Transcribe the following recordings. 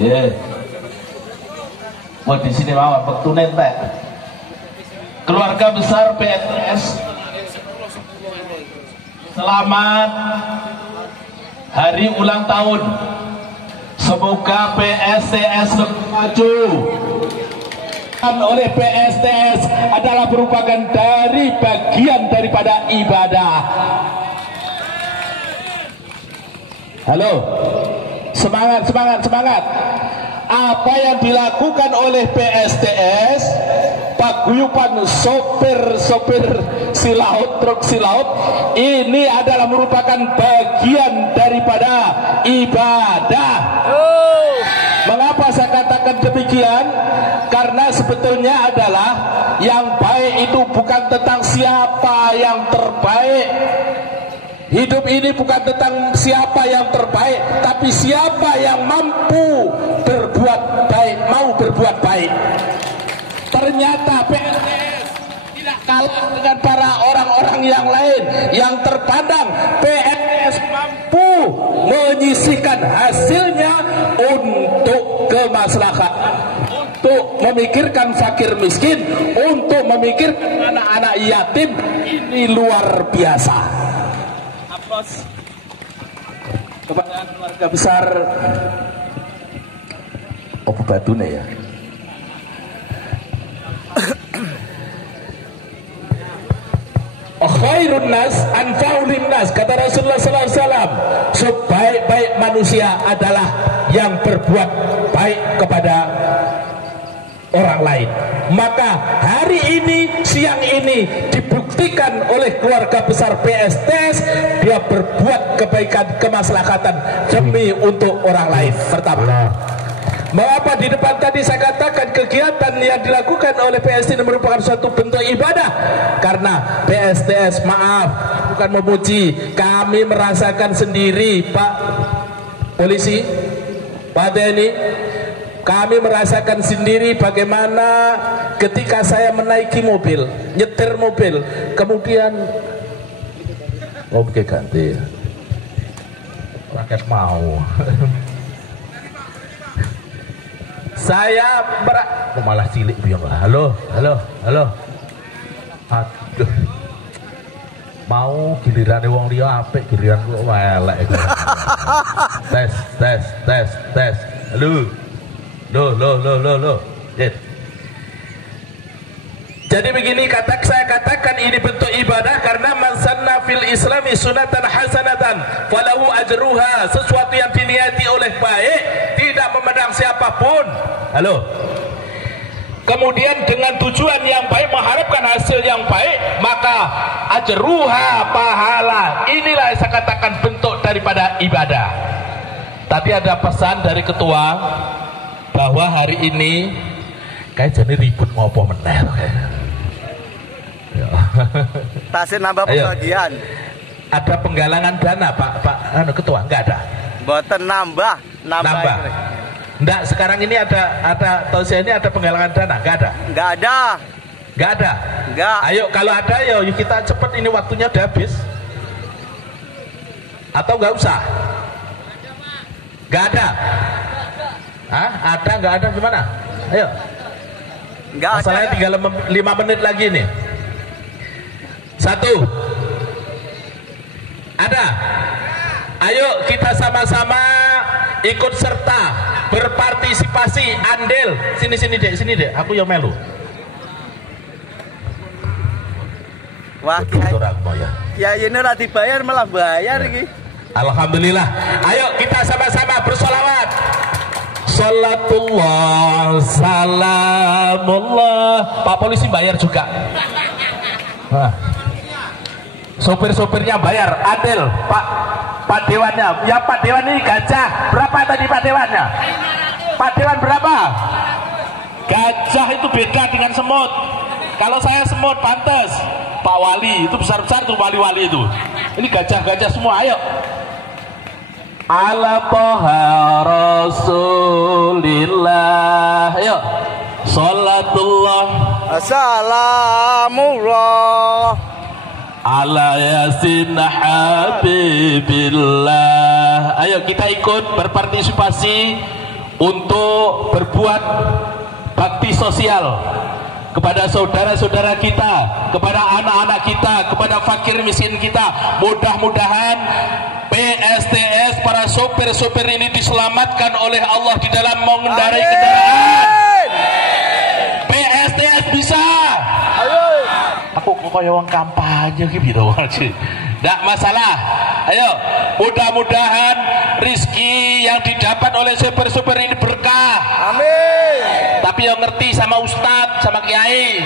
Ya. Mau di sini mawon waktu nentek. Keluarga besar PSTS, selamat hari ulang tahun. Semoga PSTS maju. Oleh PSTS adalah merupakan dari bagian daripada ibadah. Halo, semangat, semangat, semangat. Apa yang dilakukan oleh PSTS, paguyuban sopir silaut, truk silaut, ini adalah merupakan bagian daripada ibadah. Mengapa saya katakan demikian? Karena sebetulnya adalah yang baik itu bukan tentang siapa yang terbaik. Hidup ini bukan tentang siapa yang terbaik, tapi siapa yang mampu berbuat baik, mau berbuat baik. Ternyata PSTS tidak kalah dengan para orang-orang yang lain yang terpandang. PSTS mampu menyisihkan hasilnya untuk kemaslahatan, untuk memikirkan fakir miskin, untuk memikirkan anak-anak yatim. Ini luar biasa. Kepada keluarga besar Opo Batune ya. Khairun nas anfa'ul nas, kata Rasulullah sallallahu alaihi wasallam, sebaik-baik manusia adalah yang berbuat baik kepada orang lain. Maka hari ini, siang ini dibuktikan oleh keluarga besar PSTS, dia berbuat kebaikan kemaslahatan demi untuk orang lain. Pertama, mengapa di depan tadi saya katakan kegiatan yang dilakukan oleh PSTS merupakan suatu bentuk ibadah? Karena PSTS, maaf, bukan memuji, kami merasakan sendiri, Pak Polisi, Pak TNI, kami merasakan sendiri bagaimana ketika saya menaiki mobil, nyetir mobil, kemudian oke ganti ya, rakyat mau. Saya malah cilik biang lah. Halo, halo, halo. Aduh, mau giliran wong liya apik, giliran kok elek. Tes, tes, tes, tes. Halo. Loh. Jadi begini, saya katakan ini bentuk ibadah karena man sanna fil islami sunatan hasanatan falahu ajruha. Sesuatu yang diniati oleh baik tidak memandang siapapun. Halo. Kemudian dengan tujuan yang baik, mengharapkan hasil yang baik, maka ajruha, pahala. Inilah yang saya katakan bentuk daripada ibadah. Tadi ada pesan dari ketua bahwa hari ini kayak jadi ribut ngopo meneh ya. Tasnya nambah pembagian. Ada penggalangan dana Pak Ketua? Enggak ada. Boten nambah. Enggak, sekarang ini ada tausiah ini ada penggalangan dana? Enggak ada. Enggak ada. Ayo kalau ada ya kita cepet, ini waktunya udah habis. Atau enggak usah? Enggak ada. Hah? Ada nggak ada gimana? Ayo. Nggak. Masalahnya ada. Tinggal 5 menit lagi nih. 1. Ada. Ayo kita sama-sama ikut serta berpartisipasi, andil. Sini dek. Aku yang melu. Wah, ya ini ora dibayar malah bayar iki. Alhamdulillah. Ayo kita sama-sama bersolawat. Salatullah, salamullah. Pak Polisi bayar juga. Sopir-sopirnya bayar, adil. Pak Dewannya, ya Pak Dewan ini gajah. Berapa tadi Pak Dewannya? Pak Dewan berapa? Gajah itu beda dengan semut. Kalau saya semut pantas. Pak Wali itu besar-besar tuh, wali-wali itu. Ini gajah-gajah semua, ayo. Ala toha rasulillah. Ayo. Salatullah, Assalamullah ala yasin habibillah. Ayo kita ikut berpartisipasi untuk berbuat bakti sosial kepada saudara-saudara kita, kepada anak-anak kita, kepada fakir miskin kita. Mudah-mudahan PSTS, para sopir-sopir ini diselamatkan oleh Allah di dalam mengendarai kendaraan. PSTS bisa. Aku kayak orang kampanye gitu aja. Tidak masalah. Ayo, mudah-mudahan rizki yang didapat oleh sopir-sopir ini berkah. Amin. Tapi yang ngerti sama ustadz, sama kiai.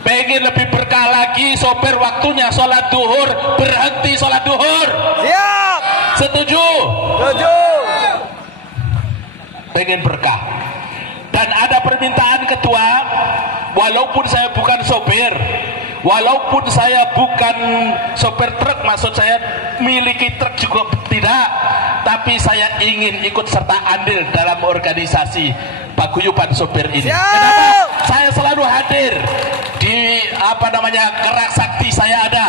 Pengen lebih berkah lagi, sopir waktunya sholat duhur, berhenti sholat duhur. Siap. Setuju? Setuju. Pengen berkah. Dan ada permintaan ketua, walaupun saya bukan sopir, walaupun saya bukan sopir truk, maksud saya miliki truk juga tidak, tapi saya ingin ikut serta andil dalam organisasi paguyuban sopir ini. Kenapa? Saya selalu hadir di Kerak Sakti, saya ada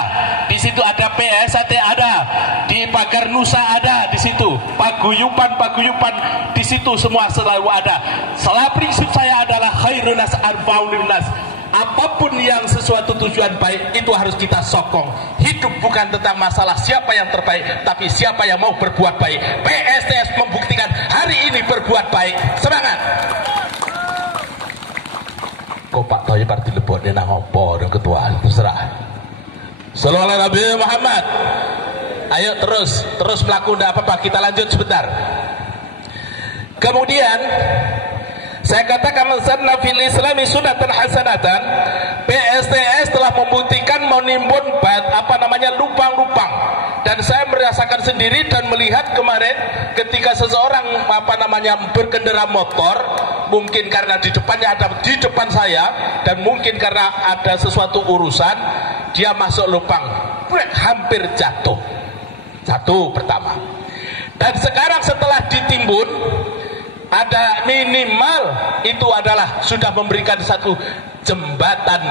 di situ, ada PSAT ada, di Pagar Nusa ada di situ, paguyuban di situ semua selalu ada. Salah prinsip saya adalah khairun nas arfaul nas. Apapun yang sesuatu tujuan baik itu harus kita sokong. Hidup bukan tentang masalah siapa yang terbaik, tapi siapa yang mau berbuat baik. PSTS membuktikan hari ini berbuat baik. Semangat. Kok Pak Toyo parti leboknya nang opo dan ketua terserah. Sallallahu alaihi Nabi Muhammad. Ayo terus melakukan apa-apa. Kita lanjut sebentar. Kemudian saya katakan sanna fil islami sunatan hasanatan. PSTS telah membuktikan menimbun lubang-lubang, dan saya merasakan sendiri dan melihat kemarin ketika seseorang berkendara motor, mungkin karena di depannya ada di depan saya, dan mungkin karena ada sesuatu urusan, dia masuk lubang, hampir jatuh. Satu pertama. Dan sekarang setelah ditimbun, ada minimal itu adalah sudah memberikan satu jembatan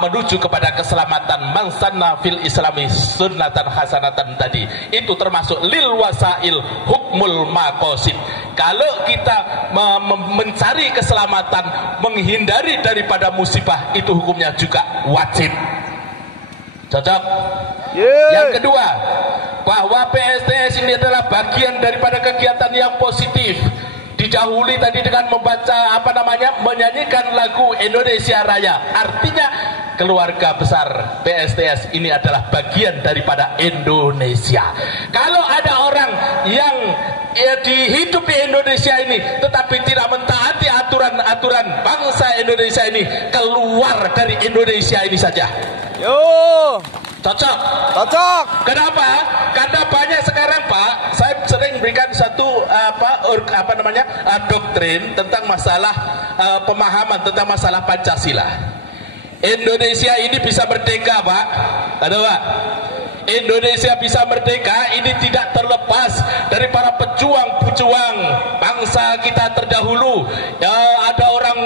menuju kepada keselamatan. Man sanna fil islami sunnatan hasanatan tadi itu termasuk lil wasail hukmul maqasid. Kalau kita mencari keselamatan, menghindari daripada musibah, itu hukumnya juga wajib. Cocok? Yang kedua, bahwa PSTS ini adalah bagian daripada kegiatan yang positif. Didahului tadi dengan membaca menyanyikan lagu Indonesia Raya. Artinya keluarga besar PSTS ini adalah bagian daripada Indonesia. Kalau ada orang yang hidup di Indonesia ini tetapi tidak mentaati aturan-aturan bangsa Indonesia ini, keluar dari Indonesia ini saja. Cocok? Kenapa? Karena banyak sekarang, Pak, saya sering berikan satu doktrin tentang masalah pemahaman tentang masalah Pancasila. Indonesia ini bisa merdeka, Pak. Ada, Pak? Indonesia bisa merdeka ini tidak terlepas dari para pejuang-pejuang bangsa kita terdahulu. Ada orang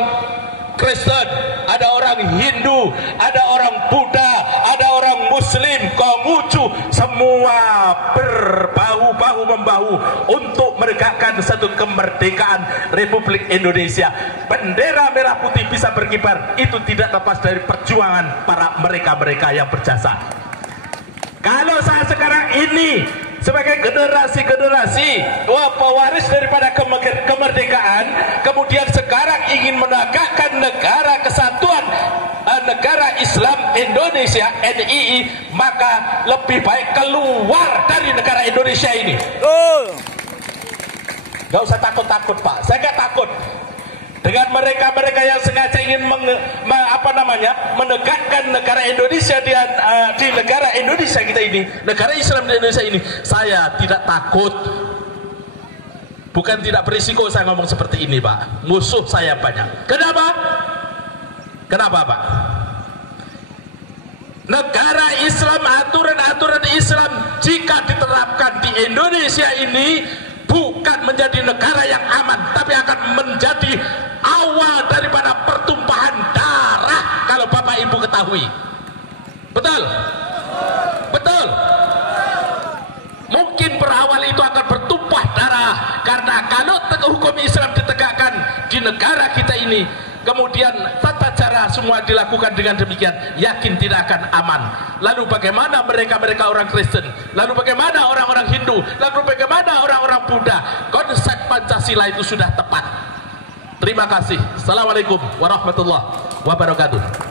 Kristen, ada orang Hindu, ada orang Buddha, ada orang Muslim, Konghucu, semua berbahu-membahu untuk menegakkan satu kemerdekaan Republik Indonesia. Bendera merah putih bisa berkibar, itu tidak lepas dari perjuangan para mereka-mereka yang berjasa. Kalau saya sekarang ini sebagai generasi pewaris daripada kemerdekaan, kemudian sekarang ingin menegakkan negara kesatuan negara Islam Indonesia NII, maka lebih baik keluar dari negara Indonesia ini. Gak usah takut-takut, Pak. Saya gak takut dengan mereka-mereka yang sengaja ingin menegakkan negara Indonesia di negara Indonesia kita ini, negara Islam di Indonesia ini. Saya tidak takut, bukan tidak berisiko saya ngomong seperti ini, Pak. Musuh saya banyak. Kenapa, Pak? Negara Islam, aturan-aturan Islam jika diterapkan di Indonesia ini bukan menjadi negara yang aman, tapi akan menjadi awal daripada pertumpahan darah, kalau Bapak Ibu ketahui. Betul? Betul? Mungkin berawal itu akan bertumpah darah Karena kalau hukum Islam ditegakkan di negara kita ini, kemudian tata cara semua dilakukan dengan demikian, yakin tidak akan aman. Lalu bagaimana mereka orang Kristen, lalu bagaimana orang-orang Hindu, lalu bagaimana orang-orang Buddha? Konsep Pancasila itu sudah tepat. Terima kasih. Assalamualaikum warahmatullahi wabarakatuh.